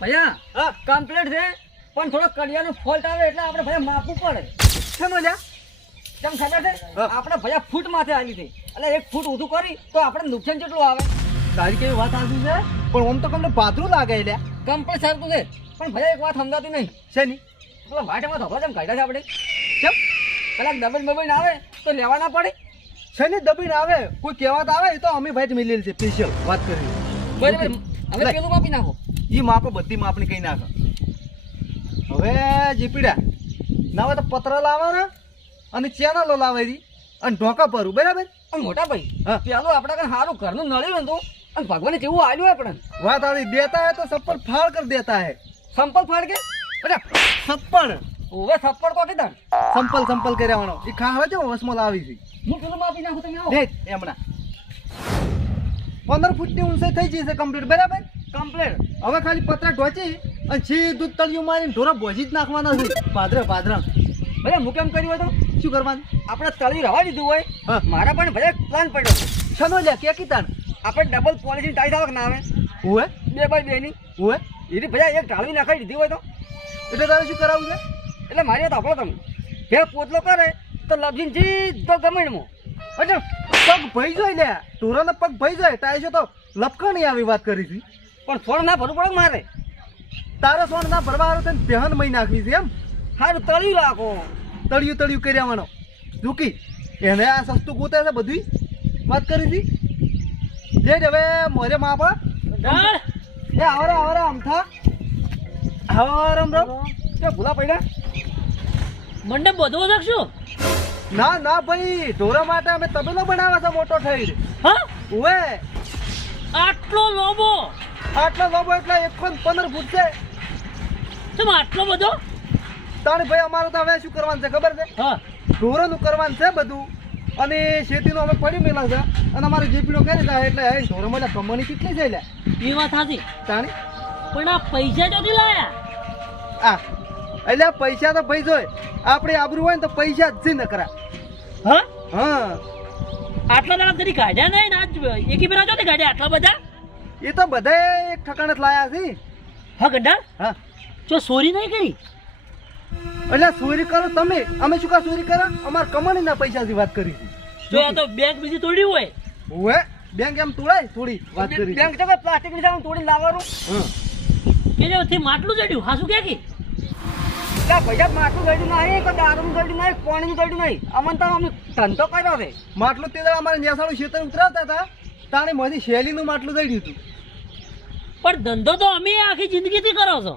ભૈયા હા કમ્પ્લીટ છે પણ થોડો કડિયાનો ફોલ્ટ આવે એટલે આપણે ભૈયા માપવું પડે. શેનો લ્યા કેમ ખબર છે હા. આપણે ભૈયા ફૂટ માથે આવી છે એટલે 1 ફૂટ ઊંધું કરી તો આપણે નુકસાન કેટલું આવે. તારી કેવી વાત સાચી છે પણ આમ તો તમને પાતળું લાગે લ્યા કમ્પ્લીટ સરખું છે પણ ભૈયા એક વાત સમજાતી નહીં. શેની પેલા વાટેમાં ધોકલા જેમ કાઢ્યા છે આપણે કેમ પેલા દબાઈ બબાઈ આવે તો લેવા ના પડે. શેની દબીને આવે કોઈ કહેવત આવે એ તો અમે ભાઈ મિલેલ છે સ્પેશિયલ વાત કરી બરાબર હવે લે. પેલું માપી નાખો. ઈ માપો બધી માપણી કઈ નાખે હવે જીપીડા ના હોય તો પત્ર લાવવાના અને ચેનલો લાવેલી અને ઢોકા ભરું બરાબર પણ મોટા ભાઈ હા. પેલું આપણા કાંઈ સારું ઘરનું નળ્યું હતું અને ભગવાને કેવું આલ્યું આપણે વાત આવી દેતા હે તો સપ્પર ફાળ કર દેતા હે સંપલ ફાડ કે અરે સપ્પણ ઓવે સપ્પડ કોટી દણ સંપલ કર્યાવાનો એ ખાવા છે વસમાં લાવી છે હું પેલું માપી નાખું તમે આવો દેખ એમણા 15 ફૂટની ઊંચાઈ થઈ જશે કમ્પ્લીટ બરાબર કમ્પ્લીટ. હવે ખાલી પતરા ઢોચી અને સીધું તળિયું મારીને ઢોરા ભોજી જ નાખવાના છે ભાદરા ભૈયા હું કેમ કર્યું હોય તો શું કરવાનું આપણે તળી રવા દીધું હોય હા. મારા પણ ભૈયા પ્લાન પડ્યો શનો લે કે કીતાણ આપણે ડબલ પોલિસી ટાઈટ આવે કે ના આવે ઓએ 2x2 ની ઓએ એની ભૈયા એક ઢાળવી નાખાઈ દીધી હોય તો એટલે તારે શું કરાવવું છે એટલે મારી વાત આપો તમે બે પોતલો કરે તો લપસીને સીધો ગમણમાં અચ્છા પગ ભઈ જોઈ લે ઢોરાનો પગ ભઈ જાય ટાઈસો તો લપકણી આવી વાત કરી હતી પણ થોડું ના ભરવું પડે મારે તારો સોન ના ભરવા હારું થઈને પહેન મહી નાખવી છે એમ સારું તળ્યું રાખો. તળિયું કર્યાવાનો ઝૂકી એને આ સસ્તું ગોતે છે બધું વાત કરી હતી જે હવે મોરે માપા એ આવરે અમથા આવરમ રમ કે ભૂલા પડ્યા મંડપ બધો રાખશો ના ભાઈ ઢોરા માટે અમે તબેલો બનાવ્યા છે મોટો થઈ હા ઓએ આટલો લોબો આટલો લોબો એટલે 115 ફૂટ છે કેમ આટલો બધો તાણી ભાઈ અમારે તો હવે શું કરવાનું છે ખબર છે હા ઢોરોનું કરવાનું છે બધું અને શેતીનું અમે પડી મેલા છે અને અમારે જીપીનો કરી જાય એટલે હવે ઢોરોમાં એટલે કમાણી કેટલી છે એટલે એ વાત સાચી તાણી પણ આ પૈસા ચોથી લાયા આ એટલે પૈસા તો પૈસો હોય આપણે આબરૂ હોય ને તો પૈસા જ ન કરા હા હા આટલા દાડા કદી કાઢ્યા નહીં ને આજ એકી પેલા ચોથી કાઢ્યા આટલા બધા એ તો બધાય એક ઠકાણે જ લાયા છે હા ગड्ढा હા જો ચોરી નહીં કરી એટલે ચોરી કરો તમે અમે શું કા ચોરી કરો અમાર કમાણીના પૈસાથી વાત કરી જો આ તો બેગ બીજી તોડ્યું હોય ઓએ બેંક એમ તોડાય થોડી વાત કરી બેંક તો પ્લાસ્ટિકની સામે તોડીને લાવવાનું હા કે જે થી માટલું ચડ્યું હાસું કે ત્યાં પૈસા માટલું ગળ્યું નહીં કે દારૂનું ગળ્યું નહીં પાણીનું ગળ્યું નહીં અમને તો અમે ધંધો કર્યો છે માટલું તે દાડે અમારે નેસાણું ખેતર ઉતરાવતા હતા તાણે મોથી શેલીનું માટલું દઈ દીધું પણ ધંધો તો અમે આખી જિંદગીથી કરો છો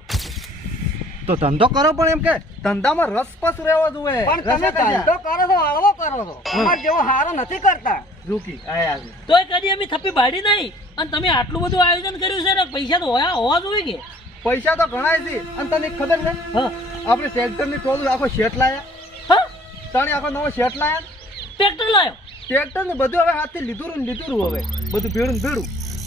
તો ધંધો કરો પણ એમ કે ધંધામાં રસપસ રહેવો જોઈએ પણ તમે ધંધો કરો છો હળવો કરો છો અમારે જેવો હારો નથી કરતા રૂકી આયા છે તોય કદી અમે થપ્પી બાળી નહીં અને તમે આટલું બધું આયોજન કર્યું છે ને પૈસા તો હોવા જોઈએ કે પૈસા તો ઘણાય છે અને તને એક ખબર છે હા આપણે ટ્રેક્ટરની ટોલું આખો શેટ લાયા હા તાણે આખો નવો શેટ લાયા ટ્રેક્ટર લાયો ટ્રેક્ટર ને બધું હવે હાથથી લીધું હવે બધું ભેડું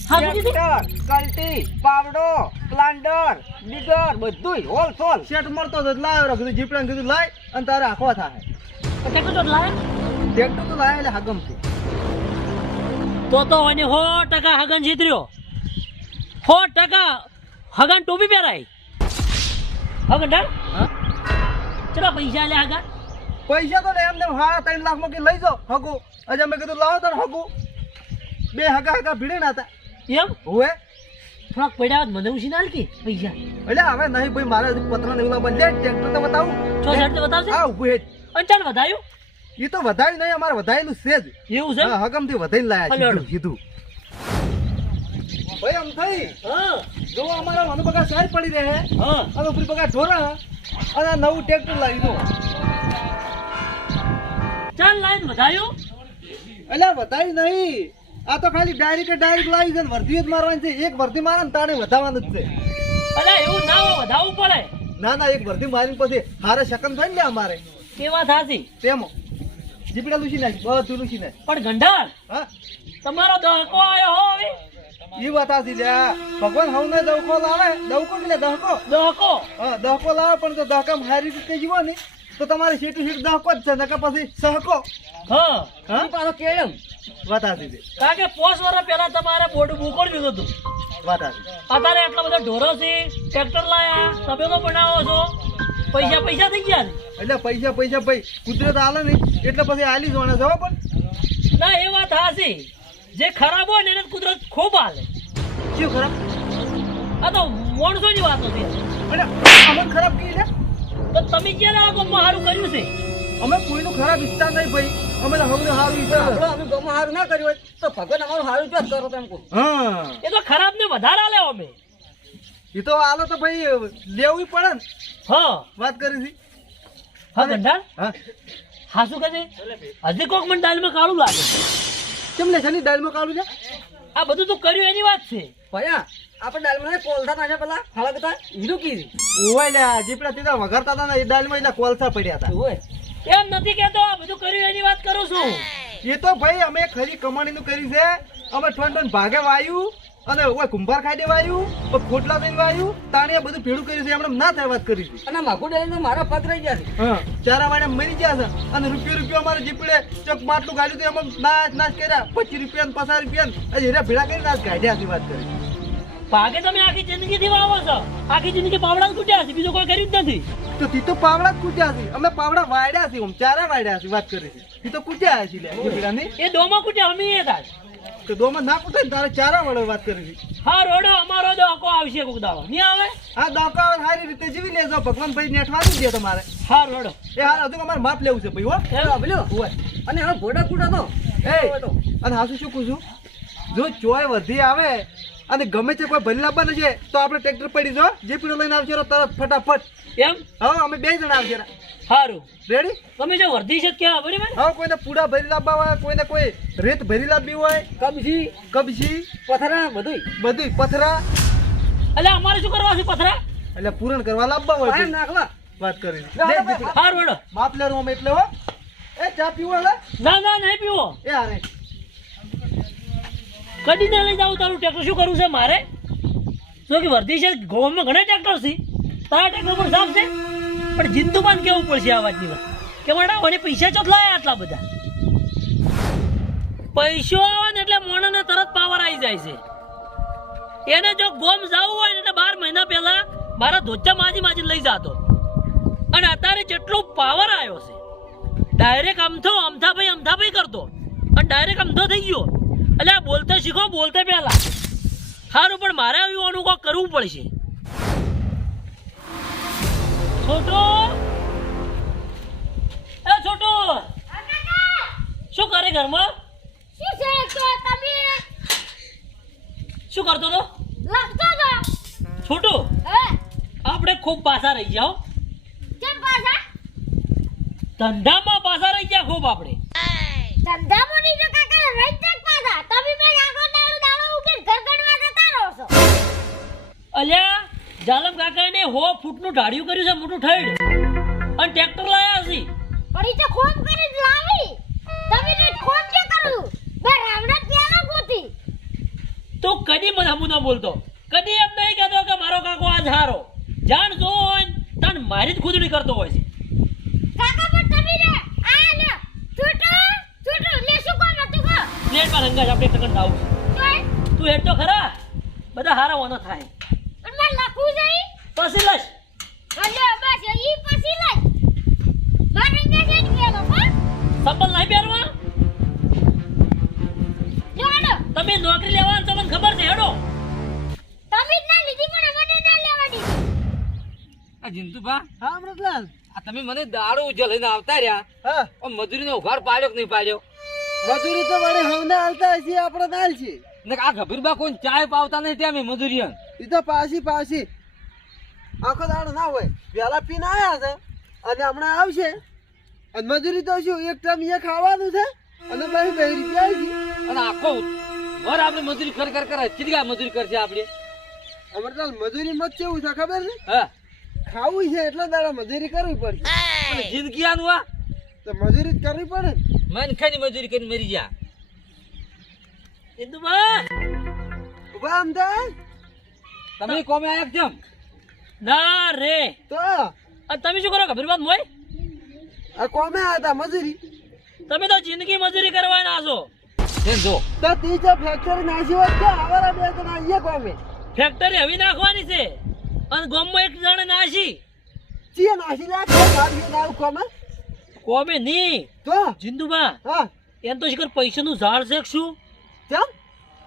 હા શું કીધું ટ્રેક્ટર, કલ્ટી પાવડો પ્લાન્ટર ડીગર બધુંય હોલ સોલ શેટ મળતો તો લાવ્યો કીધું જીપડાને કીધું લાય અને તારે આખવા થાય ટ્રેક્ટર તો લાયો ટ્રેક્ટર તો લાયા એટલે હાગમ છે તો અને 100% હગન જીત્યો 100% હગન ટોપી પહેરાય હગન ડાળ હા ચલો પૈસા લે હગન પૈસા તો એમ ને 3.5 લાખમાં કે લઈ જાઓ હગુ આજે મેં કીધું લાવો તાર હગુ બે હગા ભીડે ના હતા એમ હવે થોડાક પડ્યા હોત મને ઉછી નાલ કે પૈસા એટલે હવે નહીં ભાઈ મારે પત્ર ને એવું બંધ ટ્રેક્ટર તો બતાવું 6 શર્ટ બતાવશે આ ઉભું હેઠ અને ચાલ વધાયું એ તો વધાર્યું નહીં અમારે વધારેલું છે જ એવું છે હા હગમથી વધાઈને લાયા હલો. સીધું ભાઈ આમ થઈ હા જો અમારા મનુ બગા સાર પડી રહે હા અને ઉપરી બગા ઢોરા અને આ નવું ટ્રેક્ટર લાવી દો ચાલ લાઈન વધાયું એટલે વધારી નહીં આ તો ખાલી ડાયરેક્ટ લાવી છે ને વર્ધી જ મારવાની છે એક વર્ધી મારે ને તાણે વધારવાનું જ છે અલે એવું ના હોય વધાવવું પડે ના એક વર્ધી મારીને પછી હારે શકન થાય ને લે અમારે કેવા થાસી તેમાં જીપડા લૂસી નાખી બધું લૂસી નાખી પણ ગંડાર હા તમારો દહકો આવ્યો હો હવે ઈ વાત આથી લે ભગવાન હવને દવકો લાવે દવકો એટલે દહકો દહકો હા દહકો લાવે પણ તો દહકામ હારી રીતે જીવો ને તો તમારે સીટું સીટ દહકો જ છે નકર પછી સહકો હા હા પાછો કેળમ વાત આથી છે કારણ કે 5 વર્ષ પહેલા તમારે બોર્ડ મોકલ્યું હતું વાત આવી. અત્યારે એટલા બધા ઢોરો છે, ટ્રેક્ટર લાયા, તબેલો બનાવો છો, પૈસા પૈસા થઈ ગયા ને. એટલે પૈસા ભાઈ કુદરત હાલે ને એટલે પછી આલી જોવાના જવા પણ ના એ વાત હાચી, જે ખરાબ હોય ને એને કુદરત ખૂબ હાલે. શું ખરાબ આ તો માણસોની વાતો છે. અને અમન ખરાબ કી લે તો તમે ક્યારે આ ગામમાં સારું કર્યું છે? અમે કોઈનું ખરાબ ઈચ્છતા નહીં ભાઈ, અમે તો હવને સારું ઈચ્છતા. આપણો અમે ગમો હારું ના કર્યું હોય તો ભગવાન અમારું હારું જ કરો તેમ કહું. હા એ તો ખરાબ ને વધારે હાલે અમે. એ તો હાલો તો ભાઈ લેવું પડે ને. હા વાત કરી હતી. હા ગંઢા હા હા શું કહે છે? હજી કોક મને દાલમાં કાળું લાગે. કેમ લે શની દાલમાં કાઢું લે? આ બધું તું કર્યું એની વાત છે. ભયા આપણે દાલમાં કોલતા નાખ્યા પેલા ખાવા કરતા હીરો કીધી ઓય લે જીપડા તીધા વઘારતા હતા ને એ દાલમાં એના કોલસા પડ્યા હતા. હોય એમ નથી કેતો, આ બધું કર્યું એની વાત કરું છું. એ તો ભાઈ અમે ખરી કમાણીનું કરી છે. અમે ઠોન ભાગે વાયું અને ઓય કુંભાર ખાઈ દે વાયું, ખોટલા દઈને વાયું, તાણે બધું ભેડું કર્યું છે. એમણે ના થાય વાત કરી હતી. અને માગું ડાલી તો મારા પગ રહી ગયા છે. હા ચારા વાડે મરી ગયા છે અને રૂપિયો અમારે જીપડે ચોક માટલું ગાડ્યું તો એમાં નાચ કર્યા 25 રૂપિયા 50 રૂપિયા હીરા ભેળા કરીને નાચ કાઢ્યા હતી વાત કરી. ભાગે તમે આખી જિંદગીથી વાવો છો, આખી જિંદગી પાવડા જ કૂટ્યા છે, બીજું કોઈ કર્યું જ નથી. તો તી તો પાવડા જ કૂટ્યા છે. અમે પાવડા વાડ્યા છે, ચારા વાડ્યા છે વાત કરી છે. તી તો કૂટ્યા છે લે જીપડાની. એ ડોમાં કૂટ્યા અમે એ થાય. તો દોમાં ના કૂટે ને તારે ચારા વાળો વાત કરી છે. હા રોડો અમારો ડોકો આવશે કોક દાડો. નહીં આવે? હા દોકા સારી રીતે જીવી લેજો. ભગવાન ભાઈ નેઠવાનું દે તમારે. હા રોડો. એ હાલ હજુ અમારે માપ લેવું છે ભાઈ હો. ચાલો બોલ્યો હોય અને હવે ભોડા કૂટા તો એ અને હાસુ શું કહું છું, જો ચોય વધી આવે અને ગમે છે કોઈ ભરી લાવવાનું છે તો આપણે ટ્રેક્ટર પડી જો જે પીડો લઈને આવશે તરત ફટાફટ. એમ હવે અમે 2 જણા આવશે. સારું રેડી? તમે જો વર્ધી છે ક્યાં બરાબર? હવે કોઈને પૂડા ભરી લાવવા હોય, કોઈને કોઈ રેત ભરી લાવવી હોય, કબજી કબજી પથરા બધું બધું પથરા એટલે અમારે શું કરવા છે પથરા? એટલે પૂરણ કરવા લાવવા હોય પાણી ભાઈ. નાખવા વાત કરી હા રોડો. માપ લેવાનું અમે એટલે હો. એ ચા પીવો હે? ના ના નહીં પીવો. એ હારે કદી ના લઈ જાવ તારું ટ્રેક્ટર શું કરવું છે મારે? જો કે વર્ધી છે ગામમાં ઘણા ટ્રેક્ટર છે, તારા ટ્રેક્ટર પણ સાફ છે, પણ જિંદુબાન કેવું પડશે આ વાતની વાત કે મારા મને પૈસા ચોથ લાયા આટલા બધા. પૈસો આવે ને એટલે મોણાને તરત પાવર આવી જાય છે. એને જો ગોમ જવું હોય ને એટલે 12 મહિના પહેલા મારા ધોચા માજી લઈ જતો, અને અત્યારે જેટલો પાવર આવ્યો છે ડાયરેક્ટ અમથાભાઈ કરતો અને ડાયરેક્ટ અમથો થઈ ગયો. એટલે આ બોલતા શીખો બોલતા પહેલા. સારું પણ મારે એવું કોક કરવું પડશે. છોટો એ છોટો શું કરે ઘરમાં? શું કરતો તો? છોટું આપણે ખૂબ પાછા રહી જાઓ. ધંધામાં પાછા રહી ગયા ખૂબ આપણે. અલ્યા જાલમ કાકા ને 100 ફૂટનું ઢાળિયું કર્યું છે મોટું ઠેડ, અને ટ્રેક્ટર લાયા છે. તો કદી મને હમું ન બોલતો, કદી એમ નહીં કહેતો કે મારો કાકો આજ હારો. જાણ જો હોય તાણ મારી જ ખુદડી કરતો હોય છે. પ્લેટ પર રંગાજ આપણે ટકન આવું છે. તું હેડ તો ખરા, બધા હારા વાના થાય. પછી લઈશ. સંબલ નહીં પહેરવા. તમે નોકરી લેવા તમને ખબર છે. હેડો આ જિંતુભા હા અમૃતલાલ. આ તમે મને દાડો ઉજ્જવળ લઈને આવતા રહ્યા, હા મજૂરીનો ઉઘાડ પાડ્યો કે નહીં પાડ્યો? મજૂરી તો વળી હવને હાલતા હશે આપણે નાલ છે. ને આ ગભીરબા કોઈ ચાય પાવતા નહીં ત્યાં મેં મજૂરી એ તો પાછી આખો દાડો ના હોય. વહેલા પીને આવ્યા છે અને હમણાં આવશે. અને મજૂરી તો શું એક ટાઈમ અહીંયા ખાવાનું છે અને પછી 2 રૂપિયા આવી છે. અને આખો વર આપણે મજૂરી કર કેટલી મજૂરી કરશે આપણે? અમરલાલ મજૂરી મત કેવું છે ખબર છે? હા ખાવું છે એટલે દાડા મજૂરી કરવી પડશે. અને જિંદગી આનું આ તો મજૂરી જ કરવી પડે ને. મનખાની મજૂરી કરીને મરી જા. ઇન્દુબા ઉભા અમદા તમે કોમે આયા કેમ? ના રે. તો અને તમે શું કરો ગભીર વાત મોય? આ કોમે આવ્યા હતા મજૂરી. તમે તો જિંદગી મજૂરી કરવાના છો. કેમ જો તો તીજે ફેક્ટરી નાસી હોત તો આવરા 2 જણા અહીંયા કોમે. ફેક્ટરી હવે નાખવાની છે અને ગામમાં એક જણે નાશી ચીએ નાસી લે તો મારી નાવ કોમે કોમે ની તો જિંદુબા હા એમ તો શીખર પૈસાનું ઝાડ છે કે શું ચમ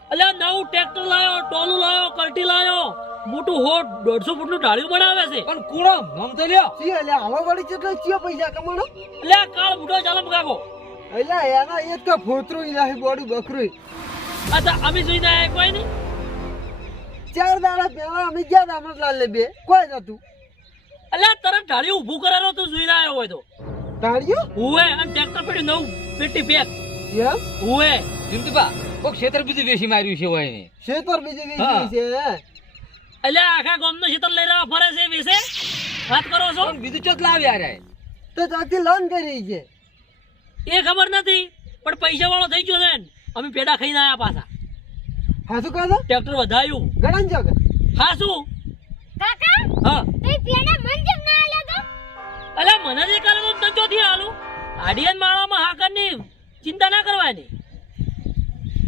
અલ્યા નવું ટ્રેક્ટર લાયો ટોલું લાયો કલ્ટી લાયો મોટું 150 ફૂટનું ઢાળિયું બનાવે છે પણ કુણો નામ તો લ્યો ચીએ લે આવા વળી કેટલો ચીએ પૈસા કમાણો અલ્યા કાળ બુઢો ચાલમ કાકો એટલે એના એક તો ફોતરું નાખી બોડી બકરું અચ્છા અમે જોઈને આયા કોઈ નહીં 4 દાડા પહેલા અમે ગયા અમરલાલ લે બે કોઈ નતું અલ્યા તરત ઢાળિયું ઊભું કરેલો તું જોઈને આવ્યો હોય તો તાળીઓ હુએ અને ટ્રેક્ટર પડ્યું નવું પેટી પેક એમ હુએ જિંદુબા કોક ક્ષેત્ર બીજું વેસી માર્યું છે હોય ને શેતર બીજી વીસી છે અલ્યા આખા ગામનો શીતળ લઈ રહ્યા ફરે છે વિશે વાત કરો છો પણ બીજું ચોથ લાવ્યા રે તો ચાકી લોન કરી છે એ ખબર નથી પણ પૈસા વાળો થઈ ગયો છે ને. અમે પેડા ખાઈને આયા પાછા હા શું કહો ટ્રેક્ટર વધાયું ગણન જો હા શું કાકા હા તે પેલા મન જેમ ના આલે તો અલ્યા મને જે કરે તો તને ચોથી હાલું આડિયન માળામાં હાકરની ચિંતા ના કરવાની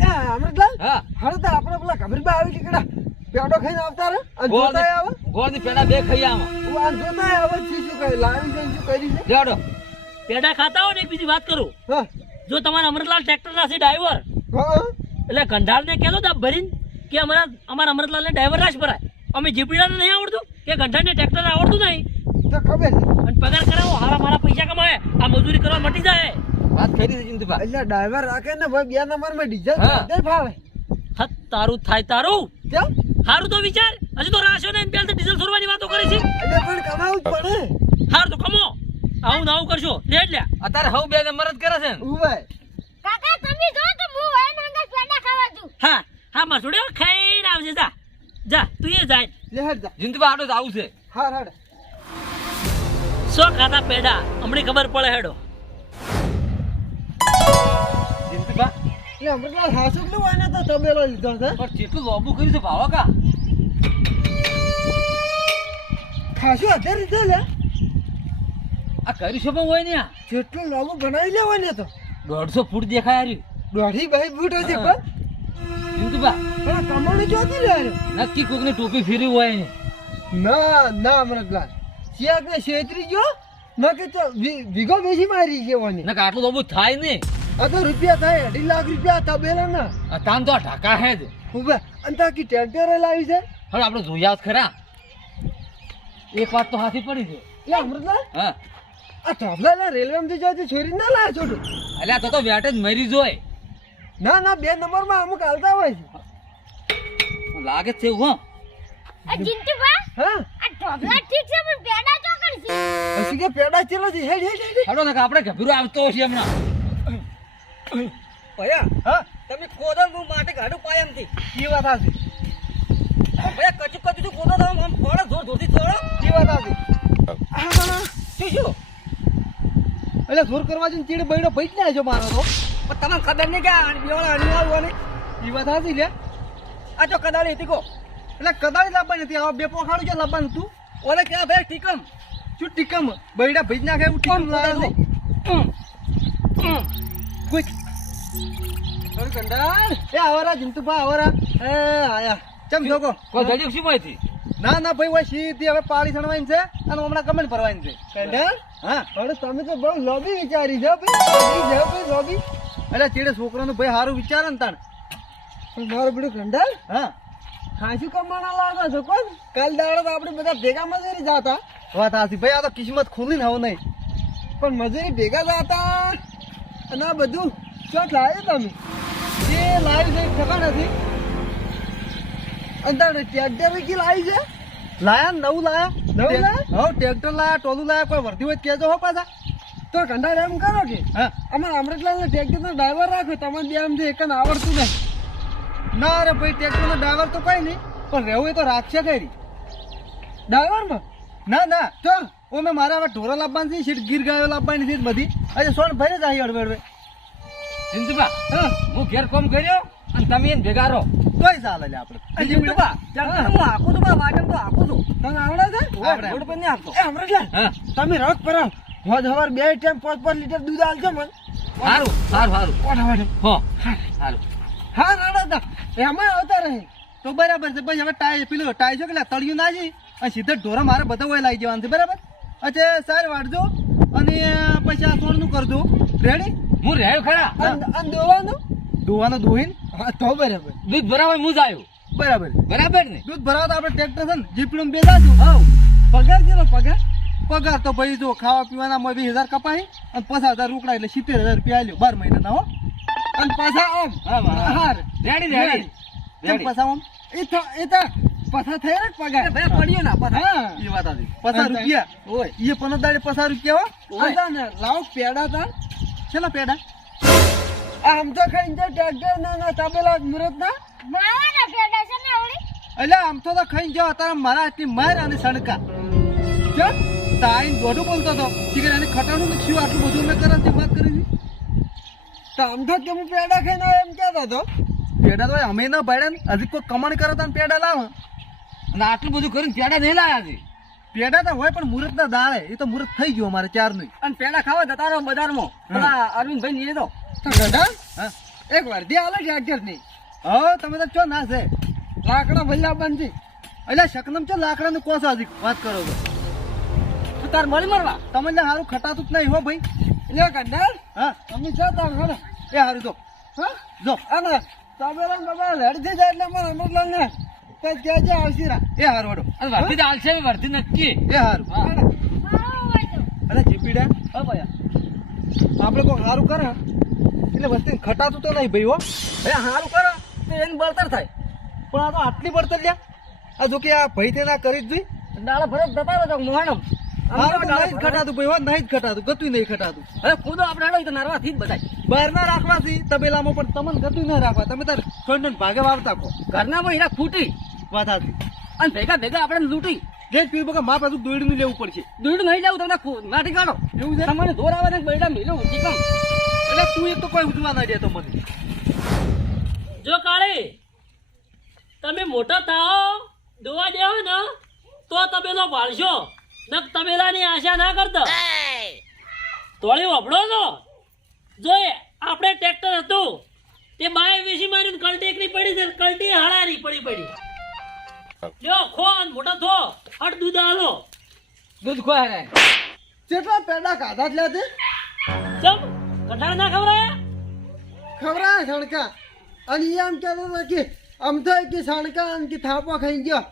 એ અમરલાલ હા હાલ તો આપણે પેલા ખબરબા આવી કે કેડા પેડો ખાઈને આવતા રે અને જોતા આવે ગોળની પેડા બે ખાઈ આમાં હું આ જોતા આવે શું કહે લાવી છે શું કરી છે જાડો પેડા ખાતા હો ને એક બીજી વાત કરું હા જો તમારા અમરતલાલ ટ્રેક્ટર ના છે ડ્રાઈવર હા એટલે ગંઢારને કહેતો દાબ ભરીને કે અમારા અમરતલાલને ડ્રાઈવર રાજ ભરાય અમે જીપડીને નહીં આવડતું કે ગંઢારને ટ્રેક્ટર આવડતું નહીં તો ખબર છે અને પગાર કરાવો હારા મારા પૈસા કમાય આ મજૂરી કરવા મટી જાય વાત કરી છે જિંદુબા એટલે ડ્રાઈવર રાખે ને ભાઈ બે નંબર માં ડીઝલ હા. દે ફાવે હત તારું થાય તારું કેમ હારું તો વિચાર હજી તો રાશો ને પેલ ડીઝલ છોડવાની વાતો કરે છે એટલે પણ કમાવું જ પડે હારું તો કમો આવું ને આવું કરશો લે લ્યા અત્યારે હવ બે નંબર જ કરે છે ને ઉવે કાકા તમે જો તો હું હોય માંગા પેડા ખાવા દઉં હા હા મસુડ્યો ખાઈને આવજે જા જા તું એ જાય લે હેડ જા જિંદુબા આડો જ આવું છે હાર હાડ સો ખાતા પેડા હમણાં ખબર પડે હેડો જિંદુબા એટલે અમરલાલ હાસુક નું હોય ને તો તબેલો લીધો છે પણ જેટલું લોબુ કર્યું છે ભાવા કા ખાસું અત્યારે લીધે લે આ કર્યું છે પણ હોય ને આ જેટલું લાંબુ બનાવી લેવા ને તો 150 ફૂટ દેખાય રહ્યું દોઢી બાઈ ફૂટ હશે હા. પણ જિંદુબા પણ કમાણી ચોથી લે નક્કી કોકની ટોપી ફેરવી હોય ને ના ના અમરલાલ શિયાક ને છેતરી ગયો ના કે તો વીઘો બેસી મારી છે વાની નક આટલું લોબુ થાય ને આ તો રૂપિયા થાય 2.5 લાખ રૂપિયા તબેલા ના આ તાન તો આ ઢાકા હે જ ઉભા અંતા કી ટ્રેક્ટર લાવી છે હવે આપણે જોયા જ ખરા એક વાત તો હાથી પડી છે એટલે અમરલાલ હા આ તબલા લા રેલવે માં જતી છોરી ના લાય છોટું અલ્યા તો વ્યાટે જ મરી જોય ના ના 2 નંબર માં અમુક હાલતા હોય છે લાગે જ છે એવું આ જિંતુબા હા આ ઢોબલા ઠીક છે પણ પેડા તો કરશે હસી કે પેડા ચેલો છે હેડ હેડ હેડ હડો ને આપણે ગભીરો આવતો હશે હમણાં ભયા હા તમે કોદો હું માટે ગાડું પાય એમથી ઈ વાત આસી ભયા કચું કચું કોદો તો આમ ફોડો જોર જોરથી છોડો ઈ વાત આસી શું શું એટલે જોર કરવા જઈને ચીડ બૈડો પૈટ ને આજો મારો તો પણ તમને ખબર નહીં કે આ બેવાળા અણી આવવાની ઈ વાત આસી લે આ તો કદાળી હતી કો એટલે કદાળી લાવવાની નથી આવા બે પોખાડું છે લાવવાનું તું ઓલે ક્યાં ભાઈ ટીકમ શું ટીકમ બૈડા ભેજ નાખે એવું ટીકમ લાવે ક્વિક અરે કંડાર એ આવરા જિંતુભા આવરા એ આયા ચમ જોકો કોઈ ઘડી શું માહિતી ના ના ભાઈ ઓય સીધી હવે પાળી સણવાની છે અને હમણાં કમેન્ટ ભરવાની છે કંડાર હા પણ તમે તો બહુ લોબી વિચારી છે ભાઈ લોબી એટલે ચીડે છોકરાનું ભાઈ સારું વિચારે ને તાણ પણ મારું બધું કંડાર હા ખાસું કમાણા લાગો છો કોણ કાલ દાડો તો આપણે બધા ભેગા મજૂરી જાતા વાત આથી ભાઈ આ તો કિસ્મત ખુલી ને હવે નહીં પણ મજૂરી ભેગા જાતા અને આ બધું ચોક લાવ્યો તમે જે લાવ્યું છે એ ખબર નથી અને તારે ટ્રેક્ટર કી લાવી છે લાયા ને નવું લાયા હા ટ્રેક્ટર લાયા ટોલું લાયા કોઈ વર્ધી હોય તો કહેજો હો પાછા તો કંડાર એમ કરો કે હા અમારે અમૃતલાલ ટ્રેક્ટરનો ડ્રાઈવર રાખો તમારે બે આમ એક આવડતું નહીં ના રે ભાઈ ટ્રેક્ટરનો ડ્રાઈવર તો કઈ નહીં પણ રહેવું એ તો રાખશે કઈ ડ્રાઈવરમાં ના ના તો ઓ મેં મારા હવે ઢોરો લાવવાની છે સીટ ગીર ગાયો લાવવાની છે બધી આજે સોન ભાઈ જ આવી અડવે જિંદુબા હા હું ઘેર કોમ કર્યો અને તમે એને ભેગા રહો તોય ચાલે લે આપણે જિંદુબા હું આખું છું વાટમ તો આખું છું તને આવડે છે આવડે. રોડ પર નહીં આપતો. એ અમૃતલાલ હા તમે રખ પર હોજ હવાર 2 ટાઈમ 5 લીટર દૂધ આલજો મને સારું સારું સારું ઓઠા વાટે હો સારું હા રાડા એમાં આવતા રહે તો બરાબર છે ભાઈ. હવે ટાઈ પેલું ટાઈ છે કે તળિયું ના જઈ અને સીધા ઢોરા મારે બધા હોય લાવી જવાનું છે બરાબર. અચ્છા સાર વાળજો અને પછી આ સોણનું કરજો. રેડી? હું રહ્યો ખરા અને દોવાનું દોહીને હા તો બરાબર. દૂધ ભરાવા હું જ આવ્યો બરાબર બરાબર ને દૂધ ભરાવતા આપણે ટ્રેક્ટર છે ને જીપડું બે જાશું. હા પગાર કેટલો પગાર? પગાર તો ભાઈ જો ખાવા પીવાના 20,000 કપાઈ અને 50,000 રોકડા એટલે 70,000 રૂપિયા આલ્યો 12 મહિનાના હો. અને પાછા આમ હાર રેડી રેડી કેમ પાછા આમ એ તો પાછા થઈ ને પગાર ભાઈ પડ્યો ના પાછા હા એ વાત હતી 50 રૂપિયા ઓય એ 15 દાડે 50 રૂપિયા હો. ઓય. ને લાવ પેડા તા છેલ્લા પેડા આમ તો ખાઈ જાય ટ્રેક્ટર ના તબેલા મુરત ના માવાના પેડા છે ને ઓળી. એટલે આમ તો ખાઈ જાવ તારા મારા આટલી માર અને સણકા ચલ તાઈન દોઢું બોલતો હતો કે એને ખટાણું ને શું આટલું બધું મેં કરે વાત કરી તો આમ તો કે હું પેડા ખાઈને આવ્યો એમ કહેતો હતો. પેડા તો અમે ના ભાડ્યા ને હજી કોઈ કમાણ કરે તો પેડા લાવે અને આટલું બધું કરીને પેડા નહીં લાયા છે પેડા તો હોય પણ મુહૂર્ત ના દાળે એ તો મુહૂર્ત થઈ ગયું અમારે ચારનું. અને પેડા ખાવા જતા રહો બજારમાં પેલા અરવિંદભાઈ નહીં તો ગઢા હા એક વર્ધી આલે ટ્રેક્ટર ની હા તમે તો ચો ના છે લાકડા ભલ્યા બંધ એટલે શકનમ છે લાકડા નું કોસ હજી વાત કરો તો તાર મળી મરવા તમને સારું ખટાતું જ નહીં હો ભાઈ. એટલે ગંડાર હા અમે છે તાર ખરો એ સારું જો હા જો અને તબેલા બબા લડતી જાય એટલે મારા અમરલાલ ને કઈ કહેજે આવશી રા એ સારું હડો અને વર્તી તો હાલશે વર્તી નક્કી એ સારું માવો હોય તો. અરે જીપીડા હા ભાઈ આપણે કોઈ સારું કરે એટલે વસ્તી ખટાતું તો નહીં ભાઈ હો. એ સારું કરો તો એને બળતર થાય પણ આ તો આટલી બળતર લ્યા આ જો કે આ ભાઈ તે ના કરી જ ભાઈ ડાળા ભરત જતા રહો મોહણમ હારું તો નહીં જ ખટાતું ભાઈ હો નહીં જ ખટાતું ગતું નહીં ખટાતું. હવે ખુદો આપણે હેડો તો નારવાથી જ બધાય બહાર ના રાખવાથી તબેલામાં પણ તમને ગતું ના રાખવા તમે તાર છોડ ભાગે વાવતા કહો ઘરના હીરા ફૂટી વાત હતી અને ભેગા ભેગા આપણે લૂંટી જે પીર બકા મા પાછું દોડીનું લેવું પડશે દૂધ નહીં જાવ તમને માટી કાઢો એવું છે તમારે દોર આવે ને બેડા મિલો ઊંચી કમ એટલે તું એક તો કોઈ ઉઠવા ના દેતો મને. જો કાળી તમે મોટા થાઓ દોવા દેવો ને તો તબેલો વાળશો ન તબેલાની આશા ના કરતા તોળી વપડો છો જો આપણે ટ્રેક્ટર હતું તે બાય વેસી મારીને કલટી એકની પડી છે કલટી હાડાની પડી લ્યો ખો અને મોટા થો હટ દૂધ આલો દૂધ ખોય રે કેટલા પેડા કાઢા જ લે ચમ કટાર ના ખવડાયા ખવરા સણકા અને એ આમ કહેતો હતો કે આમ તો કે સણકા અને કે થાપો ખાઈ ગયો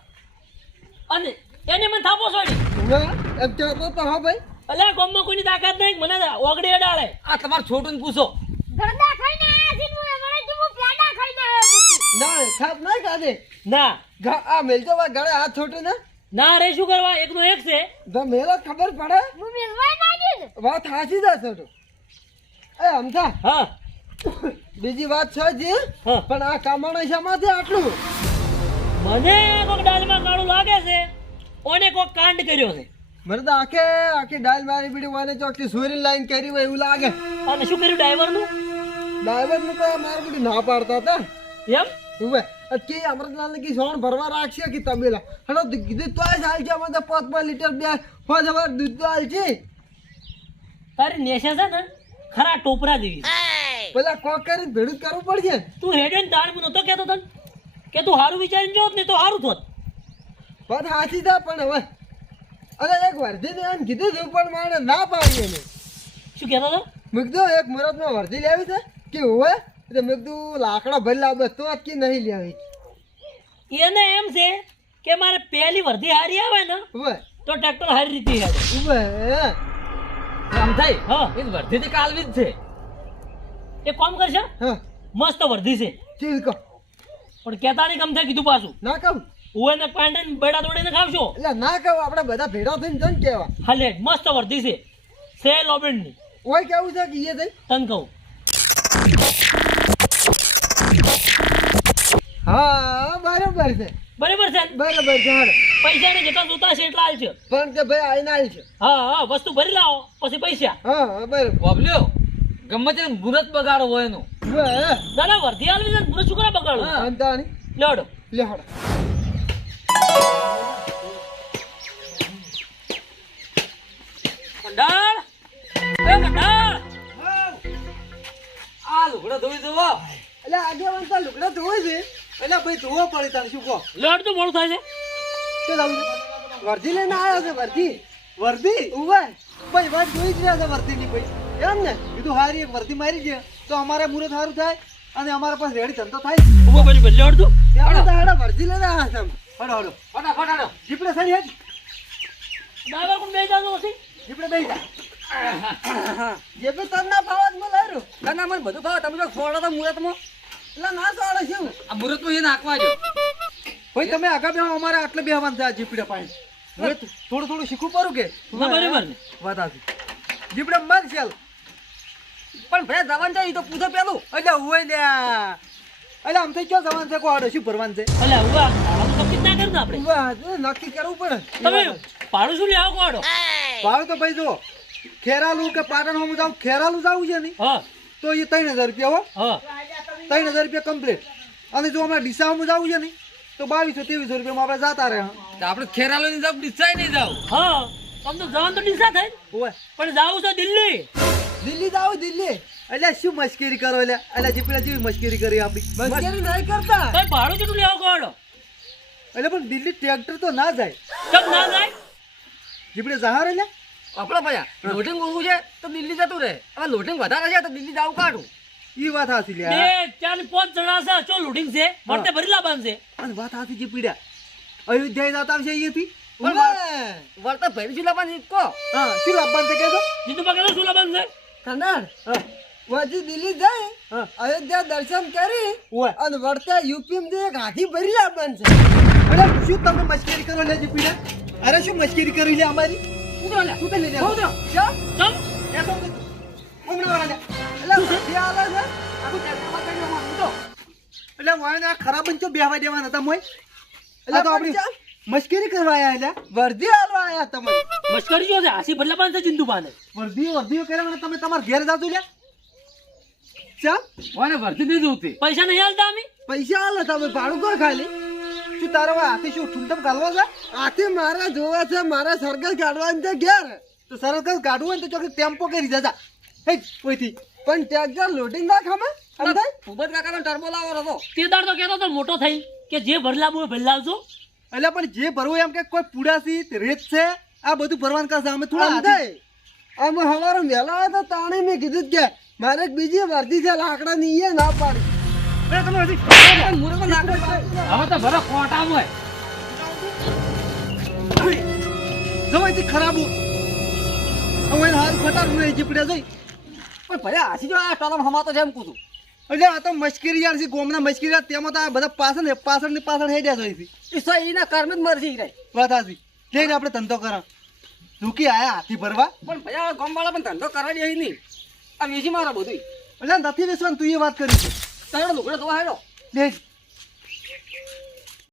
અને એને મને થાપો છોડી એમ કહેતો તો હા ભાઈ અલ્યા ગામમાં કોઈની તાકાત નહીં મને ઓગળી અડાડે આ તમારે છોટું ને પૂછો ગરદા ખાઈને આયા છે હું મને તો હું પેડા ખાઈને આવ્યો બુકી. ના થાપ ના કાઢે ના આ મેલજો ગળે હાથ છોટે ને ના રે શું કરવા એકનો એક છે તો મેલો ખબર પડે હું મિલવાય ના દીધું. વાત હાચી જ છોટો એ અમથા હા બીજી વાત છે જી હા. પણ આ કામણો શામાંથી આટલું મને કોક ડાલમાં કાળું લાગે છે ઓને કોક કાંડ કર્યો છે મને તો આખી ડાલ મારી બીડી વાને ચોકથી સુરી લાઈન કરી હોય એવું લાગે. અને શું કર્યું ડ્રાઈવર નું ડ્રાઈવર ને તો મારી બીડી ના પાડતા હતા એમ ઉભે કે અમૃતલાલ ને કી સોણ ભરવા રાખશે કે તબેલા હલો કીધું તો જ હાલ છે અમે તો 5 લીટર 5 હવાર દૂધ તો હાલ છે તારી નેશા છે ને ખરા ટોપરા જેવી છે. પેલા કોક કરીને ભેડું જ કરવું પડશે. તું હેડે ને દાળ નતો કેતો તને કે તું હારું વિચારીને જોત ને તો હારું થોત વાત હાચી છે પણ હવે અને એક વર્ધી ને એમ કીધું હતું પણ મારે ના પાડી એને શું કહેતો હતો મેં કીધું એક મુહૂર્તમાં વર્ધી લેવી છે કે હોય એટલે મેં કીધું લાકડા ભરી લાવે તો જ કે નહીં લેવી એને એમ છે કે મારે પહેલી વર્ધી હારી આવે ને હોય તો ટ્રેક્ટર હારી રીતે હેડે ઉભે આમ થાય હા એ વર્તી થી કાલવી જ છે એ કોમ કરશે હા મસ્ત વર્ધી છે ચીલ કહો પણ કેતા નહીં ગમ થાય કીધું પાછું ના કહું હું એને પાંડે બેડા દોડીને ખાવશો એટલે ના કહું આપણે બધા ભેડા થઈને જન કેવા હાલે મસ્ત વર્ધી છે સે લોબેન્ડની ઓય કેવું છે કે એ થઈ તને કહું હા બરાબર છે બરાબર છે ને? બરાબર છે હારે પૈસાને જેટલા જોતા છે એટલા હાલ છે પણ કે ભાઈ આઈને આવેલ છે હા હા વસ્તુ ભરી લાવો પછી પૈસા હા હા બરાબર બોબલ્યો ગમે તે મુહૂર્ત બગાડો હોય એનું ના ના વર્ધી હાલવી છે ને શું કરે બગાડું હા. અંતાણી લેવડો લે હાડો કંડાળ એ કંડાળ આ લુગડા ધોઈ દેવો એટલે આગેવાન તો લુગડા ધોય છે એટલે ભાઈ જોવો પડે તારે શું કહો લેટ તો મોડું થાય છે શું લાવું છે વર્ધી લઈને આવ્યા છે વર્ધી વર્ધી ઉભા ભાઈ વાત જોઈ જ રહ્યા છે વર્ધીની ભાઈ એમ ને કીધું હારી એક વર્ધી મારી છે તો અમારે મુહૂર્ત સારું થાય અને અમારા પાસે રેડી ધંધો થાય ઉભો કરી લેટ તો આપણે તો હાડા વર્ધી લઈને આવ્યા છે હડો હડો ફટાફટ હાલો. જીપડે સારી હેડ ડ્રાઈવર કોણ બે જાતો નથી જીપડે બેસી જા જે બી તર ના ફાવત માં લાયરો ના ના મને બધું ફાવે તમે જો સોડો તો મુહૂર્તમાં એટલે ના સોડો શું આ મુહૂર્તમાં એ નાખવા જો ભાઈ તમે આગળ બેહો અમારે આટલે બેહવાનું છે આ જીપડે પાસે હવે થોડું થોડું શીખવું પડું કે ના બરાબર ને વાત આથી જીપડે માર ચાલ પણ ભાઈ જવાન છે એ તો પૂછો પેલું એટલે હોય લ્યા એટલે આમ થઈ ક્યાં જવાનું છે કોડો શું ભરવાનું છે અલે ઉવા આવું તો કિત ના કરતા આપણે વાહ નક્કી કરવું પડે તમે ભાડું શું લેવો કોડો ભાવ તો ભાઈ જો ખેરાલું કે પાટણ હોમ જાવ ખેરાલું જાવું છે ને હા તો એ 3000 રૂપિયા હો હા 3000 રૂપિયા કમ્પ્લીટ અને જો અમારે ડીસામાં જવું છે ને તો 2200-2300 રૂપિયામાં આપણે જાતા રહે આપણે ખેરાલો ની જાવ ડિસાઈ નહીં જાવ હા આમ તો જવાનું તો ડીસા થાય ઓય પણ જાવું છે દિલ્હી દિલ્હી જાવ દિલ્હી એટલે શું મશ્કરી કરો એટલે જીપડા જેવી મશ્કરી કરી આપણી મશ્કરી નહીં કરતા ભાઈ ભાડું કેટલું લેવો કોડો એટલે પણ દિલ્હી ટ્રેક્ટર તો ના જાય કેમ ના જાય જીપડે જહાર એટલે આપણો ભયા લોટિંગ ઓછું છે તો દિલ્હી જતું રહે હવે લોટિંગ વધારે છે તો દિલ્હી જાવ કાઢું ઈ વાત હાસી બે લ્યા 4-5 જણા છે ચો લૂટિંગ છે વર્તે ભરી લાવવાનું છે અને વાત હાસી જીપડા અયોધ્યા જતા આવશે અહીંયાથી વળતા ભરી છું લાવવાની કો હા શું લાવવાનું છે કહેજો જીતુ પકડો શું લાવવાનું છે કનાડ વધી દિલ્હી જાય હા અયોધ્યા દર્શન કરી ઓય અને વળતા યુપી માં એક હાથી ભરી લાવવાનું છે અરે શું તમે મશ્કરી કરો લે જીપડા અરે શું મશ્કરી કરી લે અમારી ઉતરો લે તું તો લઈ લે ઉતરો ચમ એ તો હમણાં વાળા લે એટલે હાથી આલે છે આખું ટ્રેક્ટરમાં ચડી જવાનું, ઉતરો. એટલે વાળાને આ ખરાબ બંચો બેહવા દેવાના હતા મોય એટલે તો આપણી મશ્કરી કરવા આયા એટલે વર્ધી હાલવા આયા તમે મસ્કરી જો છે હાસી ભરલા પાસે ચિંતુ પાને વર્દીઓ કર્યા તમે તમારા ઘેર જાજો લે ચાલ ઓને ભરતી નહીં જોતી પૈસા નહીં હાલતા અમે પૈસા હાલો તમે ભાડું કોઈ ખાલી શું તારા વાય હાથી શું ઠુંડમ કાઢવા છે હાથી મારે જોવા છે મારે સરઘસ કાઢવાની છે ઘેર તો સરસ કાઢવું હોય ને તો ચોકી ટેમ્પો કરી જતા હે કોઈથી પણ ટ્રેક્ટર લોડિંગ ના ખામે સમજાય ભૂપત કાકાનો ટર્બો લાવો હતો તે દાડ તો કહેતો તો મોટો થઈ કે જે ભરલા બોય ભરલા આવજો એટલે પણ જે ભરવું એમ કે કોઈ પુડાસી રેત છે આ બધું ભરવાનું કરશે અમે થોડા હાથી- સમજાય અમે સવારે વહેલા આવ્યા તો તાણે મેં કીધું જ કે મારે એક બીજી વર્ધી છે લાકડાની એ ના પાડી અરે તમે હજી મુહૂર્તમાં નાખો હવે તો ભરો ખોટા હોય જો અહીંથી ખરાબ હું હારું ખટારું નહીં જીપડે જઈ પણ ભયા હાસી જો આ ટોલમ હમાતો છે એમ કૂતું એટલે આ તો મશ્કરી યાર છે ગોમના મશ્કરી યાર તેમાં તો આ બધા પાછળની પાછળ હેડ્યા જોઈ છે એ સો એના કર્મ જ મરજી રહે વાત હાસી જઈને આપણે ધંધો કરા ઝૂકી આયા હાથી ભરવા પણ ભયા ગામવાળા પણ ધંધો કરાવી દે નહીં આ વેચી મારો બધું એટલે નથી વેચવાનું તું એ વાત કરી છે તારો લુગડો ધોવા હેડો લે